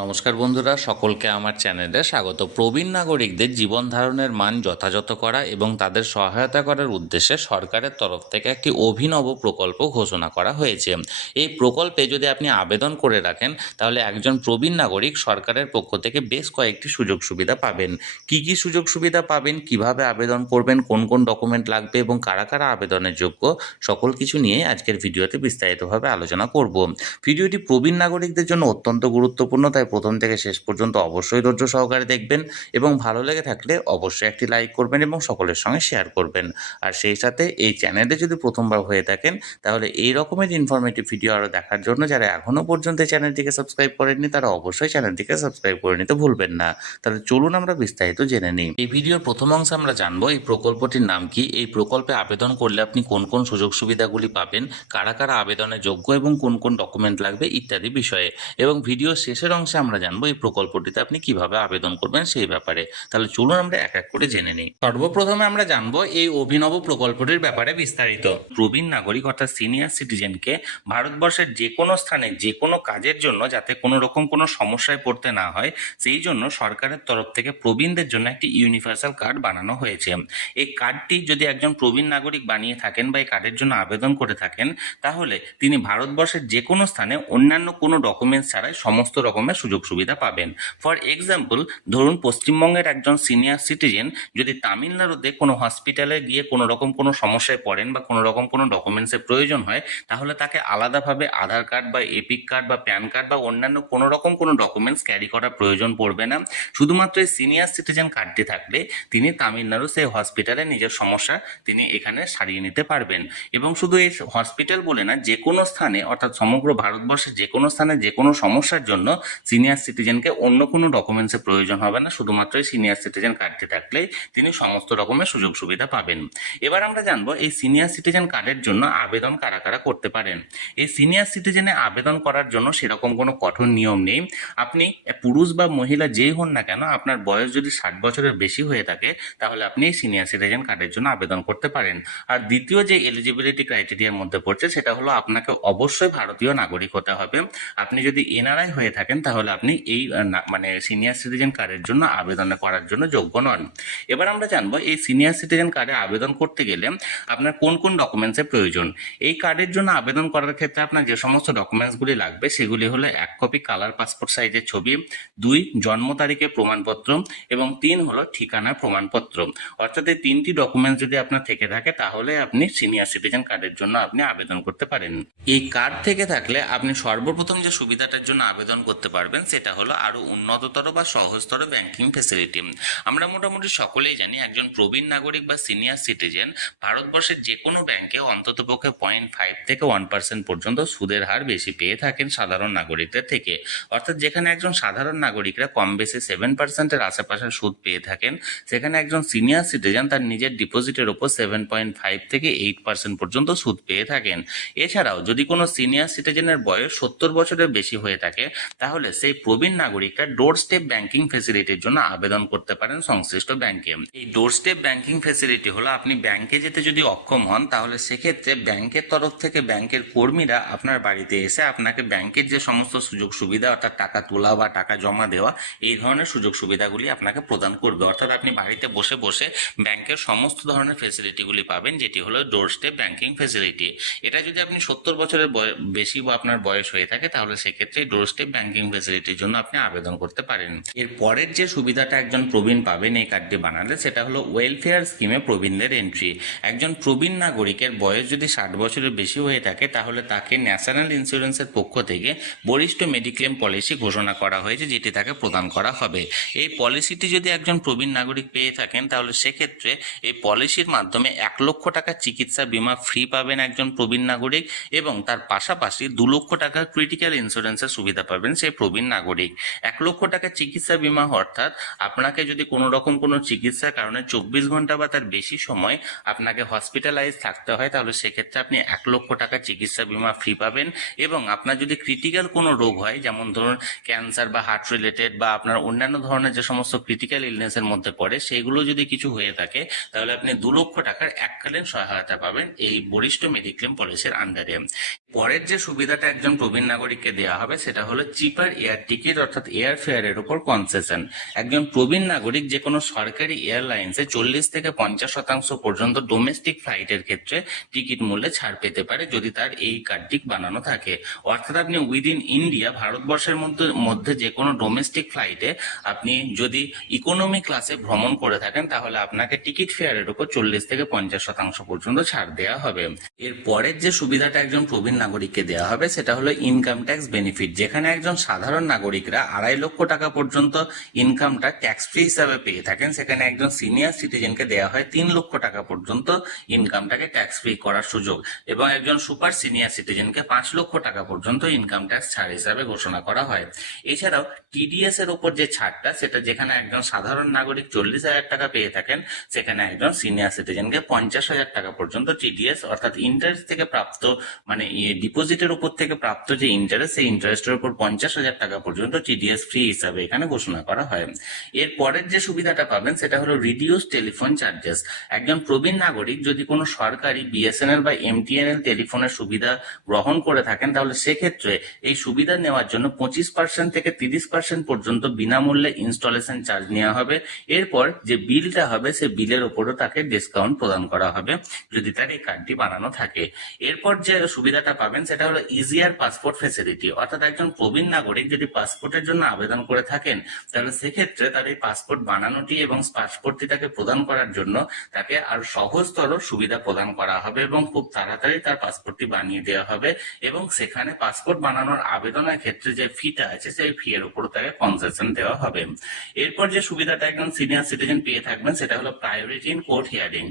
নমস্কার বন্ধুরা, সকলকে আমার চ্যানেলে স্বাগত। প্রবীণ নাগরিকদের জীবন ধারণের মান যথাযথ করা এবং তাদের সহায়তা করার উদ্দেশ্যে সরকারের তরফ থেকে একটি অভিনব প্রকল্প ঘোষণা করা হয়েছে। এই প্রকল্পে যদি আপনি আবেদন করে রাখেন তাহলে একজন প্রবীণ নাগরিক সরকারের পক্ষ থেকে বেশ কয়েকটি সুযোগ সুবিধা পাবেন। কি কি সুযোগ সুবিধা পাবেন, কিভাবে আবেদন করবেন, কোন কোন ডকুমেন্ট লাগবে এবং কারা কারা আবেদনের যোগ্য, সকল কিছু নিয়ে আজকের ভিডিওতে বিস্তারিতভাবে আলোচনা করব। ভিডিওটি প্রবীণ নাগরিকদের জন্য অত্যন্ত গুরুত্বপূর্ণ, তাই প্রথম থেকে শেষ পর্যন্ত অবশ্যই ধৈর্য সহকারে দেখবেন এবং ভালো লেগে থাকলে অবশ্যই একটি লাইক করবেন এবং সকলের সঙ্গে শেয়ার করবেন। আর সেই সাথে এই চ্যানেলে যদি প্রথমবার হয়ে থাকেন তাহলে এই রকমের ইনফরমেটিভ ভিডিও আরও দেখার জন্য যারা এখনও পর্যন্ত চ্যানেলটিকে সাবস্ক্রাইব করেননি তারা অবশ্যই চ্যানেলটিকে সাবস্ক্রাইব করে নিতে ভুলবেন না। তাহলে চলুন আমরা বিস্তারিত জেনে নিই। এই ভিডিওর প্রথম অংশে আমরা জানবো এই প্রকল্পটির নাম কি, এই প্রকল্পে আবেদন করলে আপনি কোন কোন সুযোগ সুবিধাগুলি পাবেন, কারা কারা আবেদনের যোগ্য এবং কোন কোন ডকুমেন্ট লাগবে ইত্যাদি বিষয়ে। এবং ভিডিও শেষের অংশে আমরা জানবো এই প্রকল্পটিতে আপনি কিভাবে আবেদন করবেন সেই ব্যাপারে। তাহলে চলুন আমরা এক এক করে জেনে নিই। সর্বপ্রথমে আমরা জানবো এই অভিনব প্রকল্পটির ব্যাপারে বিস্তারিত। প্রবীণ নাগরিক অর্থাৎ সিনিয়র সিটিজেনকে ভারতবর্ষের যে কোনো স্থানে যে কোনো কাজের জন্য যাতে কোনো রকম কোনো সমস্যায় পড়তে না হয় সেই জন্য সরকারের তরফ থেকে প্রবীণদের জন্য একটি ইউনিভার্সাল কার্ড বানানো হয়েছে। এই কার্ডটি যদি একজন প্রবীণ নাগরিক বানিয়ে থাকেন বা এই কার্ডের জন্য আবেদন করে থাকেন তাহলে তিনি ভারতবর্ষের যে কোনো স্থানে অন্যান্য কোনো ডকুমেন্টস ছাড়াই সমস্ত রকমের সুযোগ সুবিধা পাবেন। ফর এক্সাম্পল, ধরুন পশ্চিমবঙ্গের একজন সিনিয়র সিটিজেন যদি তামিলনাড়ুতে কোনো হসপিটালে গিয়ে কোনো রকম কোনো সমস্যায় পড়েন বা কোনো রকম কোনো ডকুমেন্টসের প্রয়োজন হয় তাহলে তাকে আলাদাভাবে আধার কার্ড বা এপিক কার্ড বা প্যান কার্ড বা অন্যান্য কোনো রকম কোনো ডকুমেন্টস ক্যারি করার প্রয়োজন পড়বে না। শুধুমাত্র এই সিনিয়র সিটিজেন কার্ডটি থাকলে তিনি তামিলনাড়ু সেই হসপিটালে নিজের সমস্যা তিনি এখানে সারিয়ে নিতে পারবেন। এবং শুধু এই হসপিটাল বলে না, যে কোনো স্থানে অর্থাৎ সমগ্র ভারতবর্ষের যে কোনো স্থানে যে কোনো সমস্যার জন্য সিনিয়র সিটিজেনকে অন্য কোনো ডকুমেন্টসের প্রয়োজন হবে না। শুধুমাত্র এই সিনিয়র সিটিজেন কার্ডটি থাকলেই তিনি সমস্ত রকমের সুযোগ সুবিধা পাবেন। এবার আমরা জানবো এই সিনিয়র সিটিজেন কার্ডের জন্য আবেদন কারা কারা করতে পারেন। এই সিনিয়র সিটিজেনে আবেদন করার জন্য সেরকম কোনো কঠোর নিয়ম নেই। আপনি পুরুষ বা মহিলা যেই হন না কেন, আপনার বয়স যদি 60 বছরের বেশি হয়ে থাকে তাহলে আপনি এই সিনিয়র সিটিজেন কার্ডের জন্য আবেদন করতে পারেন। আর দ্বিতীয় যে এলিজিবিলিটি ক্রাইটেরিয়ার মধ্যে পড়ছে সেটা হলো আপনাকে অবশ্যই ভারতীয় নাগরিক হতে হবে। আপনি যদি এনআরআই হয়ে থাকেন তাহলে আপনি এই মানে সিনিয়র সিটিজেন কার্ডের জন্য আবেদন করার জন্য যোগ্য নন। এবার আমরা জানবো এই সিনিয়র সিটিজেন কার্ডে আবেদন করতে গেলে আপনার কোন কোন ডকুমেন্টসের প্রয়োজন। এই কার্ডের জন্য আবেদন করার ক্ষেত্রে আপনার যে সমস্ত ডকুমেন্টসগুলি লাগবে সেগুলি হলো 1 কপি কালার পাসপোর্ট সাইজের ছবি, 2 জন্ম তারিখের প্রমাণপত্র এবং 3 হলো ঠিকানার প্রমাণপত্র। অর্থাৎ এই 3টি ডকুমেন্টস যদি আপনার থেকে থাকে তাহলে আপনি সিনিয়র সিটিজেন কার্ডের জন্য আপনি আবেদন করতে পারেন। এই কার্ড থেকে থাকলে আপনি সর্বপ্রথম যে সুবিধাটার জন্য আবেদন করতে পারবেন সেটা হলো আরো উন্নততর বা সহজতর ব্যাংকিং ফ্যাসিলিটি। আমরা মোটামুটি সকলেই জানি একজন প্রবীণ নাগরিক বা সিনিয়র সিটিজেন ভারতবর্ষের যে কোনো ব্যাংকে অন্ততপক্ষে 0.5 থেকে 1% পর্যন্ত সুদের হার বেশি পেয়ে থাকেন সাধারণ নাগরিকদের থেকে। অর্থাৎ যেখানে একজন সাধারণ নাগরিকরা কম বেশি 7%-এর আশেপাশে সুদ পেয়ে থাকেন, সেখানে একজন সিনিয়র সিটিজেন তার নিজের ডিপোজিটের উপর 7.5 থেকে 8% পর্যন্ত সুদ পেয়ে থাকেন। এছাড়াও যদি কোনো সিনিয়র সিটিজেনের বয়স 70 বছরের বেশি হয়ে থাকে তাহলে সেই প্রবীণ নাগরিকরা ডোর স্টেপ ব্যাংকিং ফ্যাসিলিটির জন্য আবেদন করতে পারেন সংশ্লিষ্ট ব্যাংকে। এই ডোর স্টেপ ব্যাংকিং ফ্যাসিলিটি হলো আপনি ব্যাংকে যেতে যদি অক্ষম হন তাহলে সেক্ষেত্রে ব্যাংকের তরফ থেকে ব্যাংকের কর্মীরা আপনার বাড়িতে এসে আপনাকে ব্যাংকের যে সমস্ত সুযোগ সুবিধা অর্থাৎ টাকা তোলা বা টাকা জমা দেওয়া এই ধরনের সুযোগ সুবিধাগুলি আপনাকে প্রদান করবে। অর্থাৎ আপনি বাড়িতে বসে বসে ব্যাংকের সমস্ত ধরনের ফ্যাসিলিটিগুলি পাবেন, যেটি হলো ডোর স্টেপ ব্যাংকিং ফ্যাসিলিটি। এটা যদি আপনি 70 বছরের বেশি বা আপনার বয়স হয়ে থাকে তাহলে সেক্ষেত্রে ডোর স্টেপ ব্যাংকিং ফ্যাসিলিটির জন্য আপনি আবেদন করতে পারেন। এর পরের যে সুবিধাটা একজন প্রবীণ পাবেন এই কার্ডটি বানালে সেটা হলো ওয়েলফেয়ার স্কিমে প্রবীণদের এন্ট্রি। একজন প্রবীণ নাগরিকের বয়স যদি 60 বছরের বেশি হয়ে থাকে তাহলে তাকে ন্যাশনাল ইন্স্যুরেন্সের পক্ষ থেকে বরিষ্ঠ মেডিক্লেম পলিসি ঘোষণা করা হয়েছে, যেটি তাকে প্রদান করা হবে। এই পলিসিটি যদি একজন প্রবীণ নাগরিক পেয়ে থাকেন তাহলে সেক্ষেত্রে এই পলিসির মাধ্যমে 1 লক্ষ টাকা চিকিৎসা বীমা ফ্রি পাবেন একজন প্রবীণ নাগরিক এবং তার পাশাপাশি 2 লক্ষ টাকার ক্রিটিক্যাল ইন্স্যুরেন্সের সুবিধা পাবেন সেই প্রবীণ নাগরিক। 1 লক্ষ টাকা চিকিৎসা বীমা অর্থাৎ আপনাকে যদি কোনো রকম কোনো চিকিৎসার কারণে 24 ঘন্টা বা তার বেশি সময় আপনাকে হসপিটালাইজ থাকতে হয় তাহলে সেক্ষেত্রে আপনি 1 লক্ষ টাকা চিকিৎসা বীমা ফ্রি পাবেন। এবং আপনার যদি ক্রিটিক্যাল কোনো রোগ হয়, যেমন ধরুন ক্যান্সার বা হার্ট রিলেটেড বা আপনার অন্যান্য ধরনের যে সমস্ত ক্রিটিক্যাল ইলনেসের মধ্যে পড়ে সেগুলো যদি কিছু হয়ে থাকে তাহলে আপনি 2 লক্ষ টাকার এককালীন সহায়তা পাবেন এই বরিষ্ঠ মেডিক্লেম পলিসির আন্ডারে। পরের যে সুবিধাটা একজন প্রবীণ নাগরিককে দেওয়া হবে সেটা হলো চিপার এয়ার টিকিট অর্থাৎ এয়ার ফেয়ারের উপর কনসেশন। একজন প্রবীণ নাগরিক যে কোনো সরকারি এয়ারলাইন্সে 40 থেকে 50% পর্যন্ত ডোমেস্টিক ফ্লাইটের ক্ষেত্রে টিকিট মূল্যে ছাড় পেতে পারে যদি তার এই কার্ডটি বানানো থাকে। অর্থাৎ আপনি উইদিন ইন্ডিয়া, ভারতবর্ষের মধ্যে যে কোনো ডোমেস্টিক ফ্লাইটে আপনি যদি ইকোনমি ক্লাসে ভ্রমণ করে থাকেন তাহলে আপনাকে টিকিট ফেয়ারের উপর 40 থেকে 50% পর্যন্ত ছাড় দেওয়া হবে। এর পরের যে সুবিধাটা একজন প্রবীণ নাগরিককে দেওয়া হবে সেটা হলো ইনকাম ট্যাক্স বেনিফিট। যেখানে একজন সাধারণ নাগরিকরা 2.5 লক্ষ টাকা পর্যন্ত ইনকামটা ট্যাক্স ফ্রি হিসাবে পেয়ে থাকেন, সেখানে একজন সিনিয়র সিটিজেনকে দেওয়া হয় 3 লক্ষ টাকা পর্যন্ত ইনকামটাকে ট্যাক্স ফ্রি করার সুযোগ, এবং একজন সুপার সিনিয়র সিটিজেনকে 5 লক্ষ টাকা পর্যন্ত ইনকাম ট্যাক্স ছাড় হিসাবে ঘোষণা করা হয়। এছাড়াও টিডিএস এর উপর যে ছাড়টা, সেটা যেখানে একজন সাধারণ নাগরিক 40,000 টাকা পেয়ে থাকেন, সেখানে একজন সিনিয়র সিটিজেনকে 50,000 টাকা পর্যন্ত টিডিএস অর্থাৎ ইন্টারেস্ট থেকে প্রাপ্ত, মানে ডিপোজিটের উপর থেকে প্রাপ্ত যে ইন্টারেস্ট, সেই ইন্টারেস্টের উপর 50,000 টাকা পর্যন্ত টিডিএস ফ্রি হিসাবে এখানে ঘোষণা করা হয়। এর পরের যে সুবিধাটা পাবেন সেটা হলো রিডিউস টেলিফোন চার্জেস। একজন প্রবীণ নাগরিক যদি কোনো সরকারি বিএসএনএল বা এমটিএনএল টেলিফোনের সুবিধা গ্রহণ করে থাকেন, তাহলে সেক্ষেত্রে এই সুবিধা নেওয়ার জন্য 25% থেকে 30% পর্যন্ত বিনামূল্যে ইনস্টলেশন চার্জ নেওয়া হবে। এরপর যে বিলটা হবে সে বিলের উপরও তাকে ডিসকাউন্ট প্রদান করা হবে যদি তার এই কার্ডটি বানানো থাকে। এরপর যে সুবিধাটা পাবেন সেটা হলো ইজিয়ার পাসপোর্ট ফ্যাসিলিটি। অর্থাৎ একজন প্রবীণ নাগরিক যদি পাসপোর্টের জন্য আবেদন করে থাকেন, তাহলে সেক্ষেত্রে তার এই পাসপোর্ট বানানোটি এবং পাসপোর্টটি তাকে প্রদান করার জন্য তাকে আর সহজতর সুবিধা প্রদান করা হবে এবং খুব তাড়াতাড়ি তার পাসপোর্টটি বানিয়ে দেওয়া হবে, এবং সেখানে পাসপোর্ট বানানোর আবেদনের ক্ষেত্রে যে ফিটা আছে সেই ফি এর উপর তাকে কনসেশন দেওয়া হবে। এরপর যে সুবিধাটা একজন সিনিয়র সিটিজেন পেয়ে থাকবেন সেটা হলো প্রায়োরিটি ইন কোর্ট হিয়ারিং।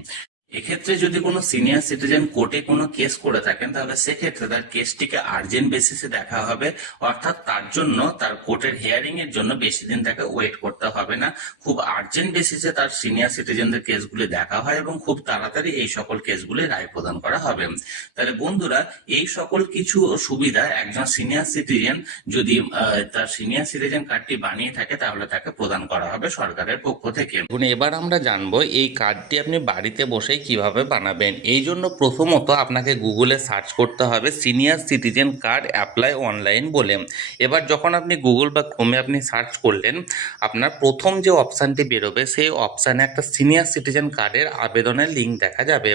এক্ষেত্রে যদি কোনো সিনিয়র সিটিজেন কোর্টে কোনো কেস করে থাকেন, তাহলে সেক্ষেত্রে তার কেসটিকে আর্জেন্ট বেসিসে দেখা হবে, অর্থাৎ তার জন্য তার কোর্টের হিয়ারিং এর জন্য বেশি দিন তাকে ওয়েট করতে হবে না। খুব আর্জেন্ট বেসিসে তার সিনিয়র সিটিজেনদের কেসগুলি দেখা হয় এবং খুব তাড়াতাড়ি এই সকল কেসগুলি রায় প্রদান করা হবে। তাহলে বন্ধুরা, এই সকল কিছু সুবিধা একজন সিনিয়র সিটিজেন যদি তার সিনিয়র সিটিজেন কার্ডটি বানিয়ে থাকে তাহলে তাকে প্রদান করা হবে সরকারের পক্ষ থেকে। এবার আমরা জানবো এই কার্ডটি আপনি বাড়িতে বসে কিভাবে বানাবেন। এই জন্য প্রথমত আপনাকে গুগলে সার্চ করতে হবে senior citizen card apply online বলে। এবার যখন আপনি গুগল বা ক্রোমে আপনি সার্চ করলেন, আপনার প্রথম যে অপশানটি বেরোবে সেই অপশানে একটা সিনিয়র সিটিজেন কার্ডের আবেদনের লিঙ্ক দেখা যাবে।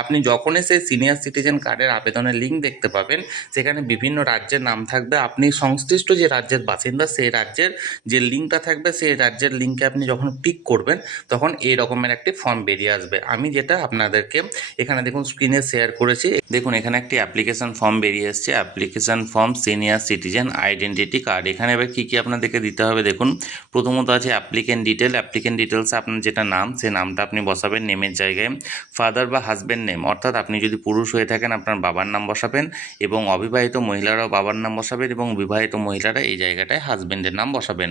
আপনি যখনই সেই সিনিয়র সিটিজেন কার্ডের আবেদনের লিঙ্ক দেখতে পাবেন, সেখানে বিভিন্ন রাজ্যের নাম থাকবে। আপনি সংশ্লিষ্ট যে রাজ্যের বাসিন্দা সেই রাজ্যের যে লিঙ্কটা থাকবে, সেই রাজ্যের লিঙ্কে আপনি যখন ক্লিক করবেন তখন এই রকমের একটি ফর্ম বেরিয়ে আসবে। আমি যেটা আপনাদেরকে এখানে দেখুন স্ক্রিনে শেয়ার করেছি, দেখুন এখানে একটি অ্যাপ্লিকেশন ফর্ম বেরিয়ে এসছে, application form senior citizen identity card. এখানে এবার কী কী আপনাদেরকে দিতে হবে দেখুন। প্রথমত আছে অ্যাপ্লিকেন্ট ডিটেল। অ্যাপ্লিকেন্ট ডিটেলসে আপনার যেটা নাম, সেই নামটা আপনি বসাবেন নেমের জায়গায়। ফাদার বা হাজব্যান্ড নেম, অর্থাৎ আপনি যদি পুরুষ হয়ে থাকেন আপনার বাবার নাম বসাবেন, এবং অবিবাহিত মহিলারাও বাবার নাম বসাবেন, এবং বিবাহিত মহিলারা এই জায়গাটায় হাজব্যান্ডের নাম বসাবেন।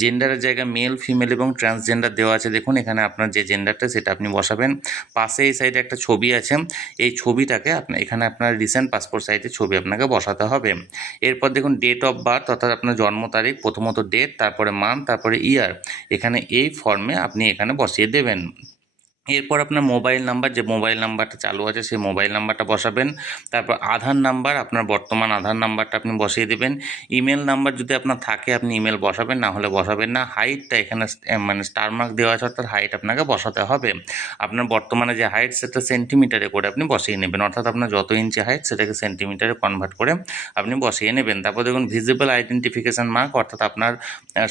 জেন্ডারের জায়গায় মেল, ফিমেল এবং ট্রান্সজেন্ডার দেওয়া আছে, দেখুন এখানে আপনার যে জেন্ডারটা সেটা আপনি বসাবেন। পাশে এই সাইডে একটা ছবি আছে, এই ছবিটাকে এখানে আপনার রিসেন্ট পাসপোর্ট সাইজের ছবি আপনাকে বসাতে হবে। এরপর দেখুন ডেট অফ বার্থ, অর্থাৎ আপনার জন্ম তারিখ, প্রথমত ডেট, তারপরে মান্থ, তারপরে ইয়ার, এখানে এই ফর্মে আপনি এখানে বসিয়ে দেবেন। এরপর আপনার মোবাইল নাম্বার, যে মোবাইল নাম্বারটা চালু আছে সেই মোবাইল নাম্বারটা বসাবেন। তারপর আধার নাম্বার, আপনার বর্তমান আধার নাম্বারটা আপনি বসিয়ে দেবেন। ইমেল নাম্বার যদি আপনার থাকে আপনি ইমেল বসাবেন, না হলে বসাবেন না। হাইটটা এখানে মানে স্টার মার্ক দেওয়া আছে, অর্থাৎ হাইট আপনাকে বসাতে হবে। আপনার বর্তমানে যে হাইট সেটা সেন্টিমিটারে করে আপনি বসিয়ে নেবেন, অর্থাৎ আপনার যত ইঞ্চি হাইট সেটাকে সেন্টিমিটারে কনভার্ট করে আপনি বসিয়ে নেবেন। তারপর দেখুন ভিজিবল আইডেন্টিফিকেশান মার্ক, অর্থাৎ আপনার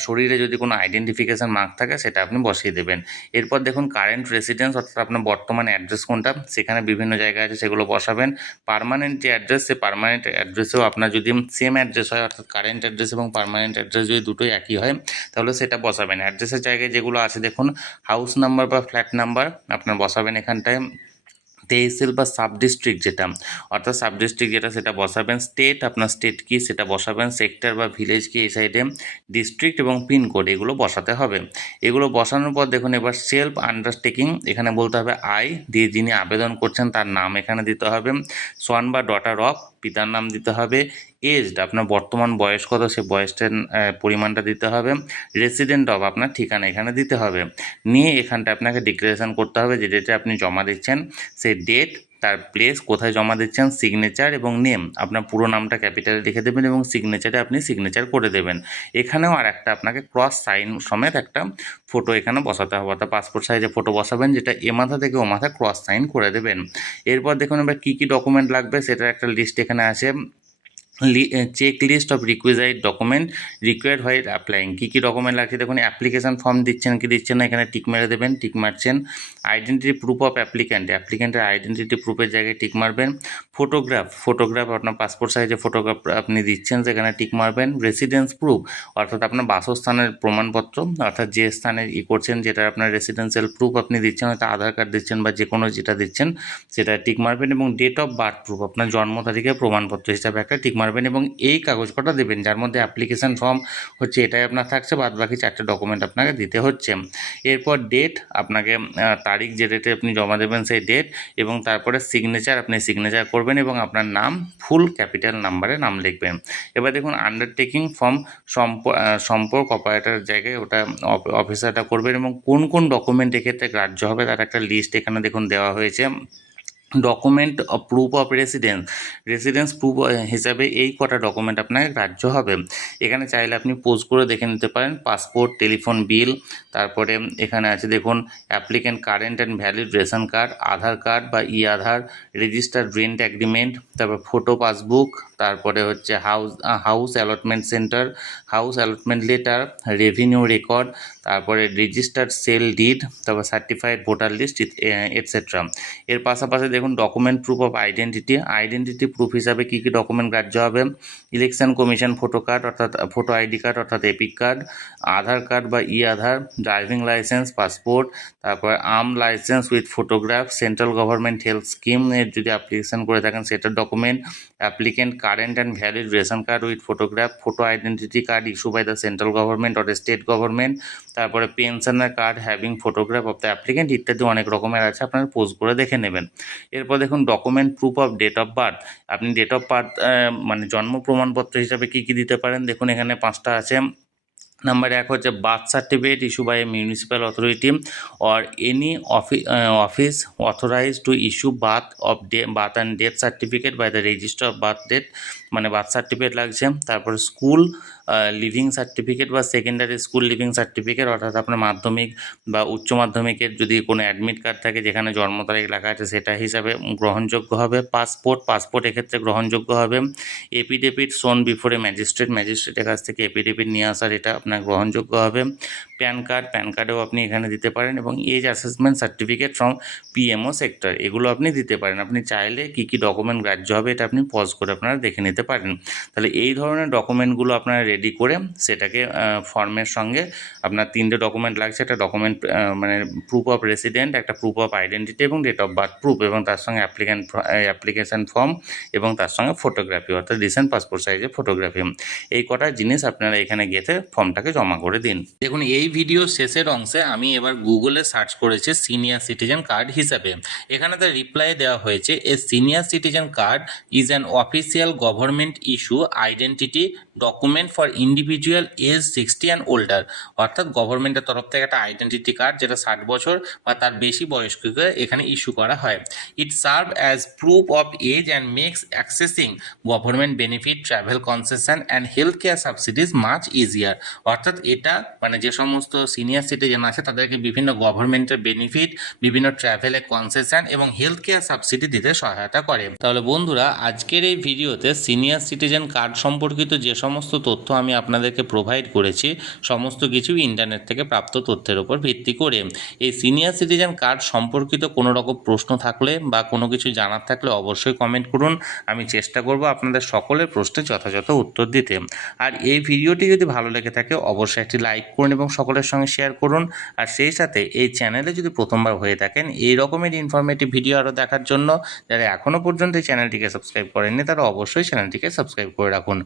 শরীরে যদি কোনো আইডেন্টিফিকেশান মার্ক থাকে সেটা আপনি বসিয়ে দেবেন। এরপর দেখুন কারেন্ট রেসিডেন্স, অর্থাৎ আপনার বর্তমান অ্যাড্রেস কোনটা, সেখানে বিভিন্ন জায়গায় আছে সেগুলো বসাবেন। পার্মানেন্ট যে অ্যাড্রেস, সেই পার্মানেন্ট অ্যাড্রেসেও আপনার যদি সেম অ্যাড্রেস হয়, অর্থাৎ কারেন্ট অ্যাড্রেস এবং পার্মানেন্ট অ্যাড্রেস যদি দুটোই একই হয় তাহলে সেটা বসাবেন। অ্যাড্রেসের জায়গায় যেগুলো আছে দেখুন হাউস নাম্বার বা ফ্ল্যাট নাম্বার আপনার বসাবেন এখানটায়। তহসিল বা সাব ডিস্ট্রিক্ট যেটা, অর্থাৎ সাব ডিস্ট্রিক্ট যেটা সেটা বসাবেন। স্টেট, আপনার স্টেট কি সেটা বসাবেন। সেক্টর বা ভিলেজ কি এই সাইডে, ডিস্ট্রিক্ট এবং পিনকোড এগুলো বসাতে হবে। এগুলো বসানোর পর দেখুন এবার সেলফ আন্ডারটেকিং, এখানে বলতে হবে আই দিয়ে যিনি আবেদন করছেন তার নাম এখানে দিতে হবে। সন বা ডটার অফ, পিতার নাম দিতে হবে। এজড, আপনার বর্তমান বয়স কত সে বয়সটার পরিমাণটা দিতে হবে। রেসিডেন্ট অফ, আপনার ঠিকানা এখানে দিতে হবে। নিয়ে এখানটা আপনাকে ডিক্লারেশন করতে হবে যে ডেটে আপনি জমা দিচ্ছেন সেই ডেট, তার প্লেস, কোথায় জমা দিচ্ছেন, সিগনেচার এবং নেম, আপনার পুরো নামটা ক্যাপিটালে লিখে দেবেন এবং সিগনেচারে আপনি সিগনেচার করে দেবেন। এখানেও আর একটা আপনাকে ক্রস সাইন সমেত একটা ফটো এখানে বসাতে হবে, অর্থাৎ পাসপোর্ট সাইজে ফটো বসাবেন, যেটা এ মাথা থেকে ও মাথা ক্রস সাইন করে দেবেন। এরপর দেখুন এবার কী কী ডকুমেন্ট লাগবে সেটার একটা লিস্ট এখানে আছে। Check list of requisite document required while applying. কী কী ডকুমেন্ট লাগছে দেখুন, অ্যাপ্লিকেশান ফর্ম দিচ্ছেন কি দিচ্ছেন না এখানে টিক মেরে দেবেন, টিক মারছেন। আইডেন্টিটি প্রুফ অফ অ্যাপ্লিকেন্টের আইডেন্টিটি প্রুফের জায়গায় টিক মারবেন। ফটোগ্রাফ আপনার পাসপোর্ট সাইজে ফটোগ্রাফ আপনি দিচ্ছেন সেখানে টিক মারবেন। রেসিডেন্স প্রুফ অর্থাৎ আপনার বাসস্থানের প্রমাণপত্র, অর্থাৎ যে স্থানে করছেন যেটা আপনার রেসিডেন্সিয়াল প্রুফ আপনি দিচ্ছেন, হয়তো আধার কার্ড দিচ্ছেন বা যে কোনো যেটা দিচ্ছেন সেটা টিক মারবেন। এবং ডেট অফ বার্থ প্রুফ আপনার জন্ম তারিখের প্রমাণপত্র হিসাবে একটা টিক মারবেন এবং এই কাগজ কটা দেবেন, যার মধ্যে অ্যাপ্লিকেশান ফর্ম হচ্ছে এটাই আপনার থাকছে, বাদ বাকি 4টে ডকুমেন্ট আপনাকে দিতে হচ্ছে। এরপর ডেট, আপনাকে তারিখ যে ডেটে আপনি জমা দেবেন সেই ডেট, এবং তারপরে সিগনেচার, আপনি সিগনেচার করবেন এবং আপনার নাম ফুল ক্যাপিটাল নাম্বারে নাম লিখবেন। এবার দেখুন আন্ডারটেকিং ফর্ম সম্পর্ক অপারেটরের জায়গায় ওটা অফিসারটা করবেন এবং কোন কোন ডকুমেন্ট এক্ষেত্রে গ্রাহ্য হবে তার একটা লিস্ট এখানে দেখুন দেওয়া হয়েছে। Document proof of residence proof হিসাবে এই কটা ডকুমেন্ট আপনাকে গ্রাহ্য হবে। এখানে চাইলে আপনি পোজ করে দেখে নিতে পারেন, পাসপোর্ট, টেলিফোন বিল, তারপরে এখানে আছে দেখুন applicant current and valid ration card, Aadhaar card বা ই আধার, রেজিস্টার্ড রেন্ট অ্যাগ্রিমেন্ট, তারপর ফটো পাসবুক, তারপরে হচ্ছে house allotment centre, house allotment letter, revenue record, তারপরে রেজিস্টার্ড সেল ডিড, তারপর সার্টিফাইড ভোটার লিস্ট এটসেট্রা। এর পাশাপাশি দেখুন document proof of identity proof হিসাবে কী কী ডকুমেন্ট গ্রাহ্য হবে। ইলেকশন কমিশন ফটো কার্ড অর্থাৎ ফটো আইডি কার্ড অর্থাৎ এপিক কার্ড, আধার কার্ড বা ই আধার, ড্রাইভিং লাইসেন্স, পাসপোর্ট, তারপর licence with photograph, central government health scheme এর যদি অ্যাপ্লিকেশন করে থাকেন সেটার document, applicant current and valid ration card with photograph, photo identity card issue by the central government or state government, তারপরে pensioner card having photograph of the applicant ইত্যাদি অনেক রকমের আছে, আপনারা পোজ করে দেখে নেবেন। এরপর দেখুন document proof of date of birth, আপনি ডেট অফ বার্থ মানে জন্ম প্রমাণপত্র হিসাবে কী কী দিতে পারেন দেখুন এখানে 5টা আছে। নাম্বার 1 হচ্ছে birth certificate issue by a municipal authority or any office authorize to issue birth and death certificate by the register of birth date, মানে বার্থ সার্টিফিকেট লাগছে। তারপরে স্কুল লিভিং সার্টিফিকেট বা সেকেন্ডারি স্কুল লিভিং সার্টিফিকেট, অর্থাৎ আপনার মাধ্যমিক বা উচ্চ মাধ্যমিকের যদি কোনো অ্যাডমিট কার্ড থাকে যেখানে জন্ম তারিখ লেখা আছে সেটা হিসাবে গ্রহণযোগ্য হবে। পাসপোর্ট এক্ষেত্রে গ্রহণযোগ্য হবে। এপিডেভিট শোন বিফোর এ ম্যাজিস্ট্রেটের কাছ থেকে এপিডেভিট নিয়ে আসার এটা আপনার গ্রহণযোগ্য হবে। প্যান কার্ডেও আপনি এখানে দিতে পারেন এবং age assessment certificate from PMO sector, এগুলো আপনি দিতে পারেন। আপনি চাইলে কী কী ডকুমেন্ট গ্রাহ্য হবে এটা আপনি পজ করে আপনারা দেখে নিতে পারেন। তাহলে এই ধরনের ডকুমেন্টগুলো আপনারা রেডি করে সেটাকে ফর্মের সঙ্গে আপনার 3টে ডকুমেন্ট লাগছে, একটা ডকুমেন্ট মানে প্রুফ অফ রেসিডেন্ট, একটা প্রুফ অফ আইডেন্টিটি এবং ডেট অফ বার্থ প্রুফ, এবং তার সঙ্গে অ্যাপ্লিকেশান ফর্ম এবং তার সঙ্গে ফটোগ্রাফি অর্থাৎ রিসেন্ট পাসপোর্ট সাইজের ফটোগ্রাফি, এই কটা জিনিস আপনারা এখানে গেঁথে ফর্মটাকে জমা করে দিন। দেখুন এই ভিডিও শেষের অংশে আমি এবার গুগলে সার্চ করেছি সিনিয়র সিটিজেন কার্ড হিসাবে। এখানে তার রিপ্লাই দেওয়া হয়েছে, a senior citizen card is an official government issue identity document for individual age 60 and older, অর্থাৎ গভর্নমেন্টের তরফ থেকে একটা আইডেন্টিটি কার্ড যেটা 60 বছর বা তার বেশি বয়স্ককে এখানে ইস্যু করা হয়। It serve as proof of age and makes accessing government benefit, travel concession and health care subsidies much easier, অর্থাৎ এটা মানে যে সমস্ত সিনিয়র সিটিজেন আছে তাদেরকে বিভিন্ন গভর্নমেন্টের বেনিফিট, বিভিন্ন ট্রাভেলের কনসেশন এবং হেলথ কেয়ার সাবসিডি দিতে সহায়তা করে। তাহলে বন্ধুরা আজকের এই ভিডিওতে সিনিয়র সিটিজেন কার্ড সম্পর্কিত যে সমস্ত তথ্য আমি আপনাদেরকে প্রোভাইড করেছি সমস্ত কিছু ইন্টারনেট থেকে প্রাপ্ত তথ্যের উপর ভিত্তি করে। এই সিনিয়র সিটিজেন কার্ড সম্পর্কিত কোনো রকম প্রশ্ন থাকলে বা কোনো কিছু জানার থাকলে অবশ্যই কমেন্ট করুন, আমি চেষ্টা করব আপনাদের সকলের প্রশ্নের যথাযথ উত্তর দিতে। আর এই ভিডিওটি যদি ভালো লেগে থাকে অবশ্যই একটি লাইক করুন এবং সকলের সঙ্গে শেয়ার করুন। আর সেই সাথে এই চ্যানেলে যদি প্রথমবার হয়ে থাকেন এই রকমের ইনফরমেটিভ ভিডিও আরও দেখার জন্য যারা এখনও পর্যন্ত এই চ্যানেলটিকে সাবস্ক্রাইব করেননি তারা অবশ্যই চ্যানেলটিকে সাবস্ক্রাইব করে রাখুন।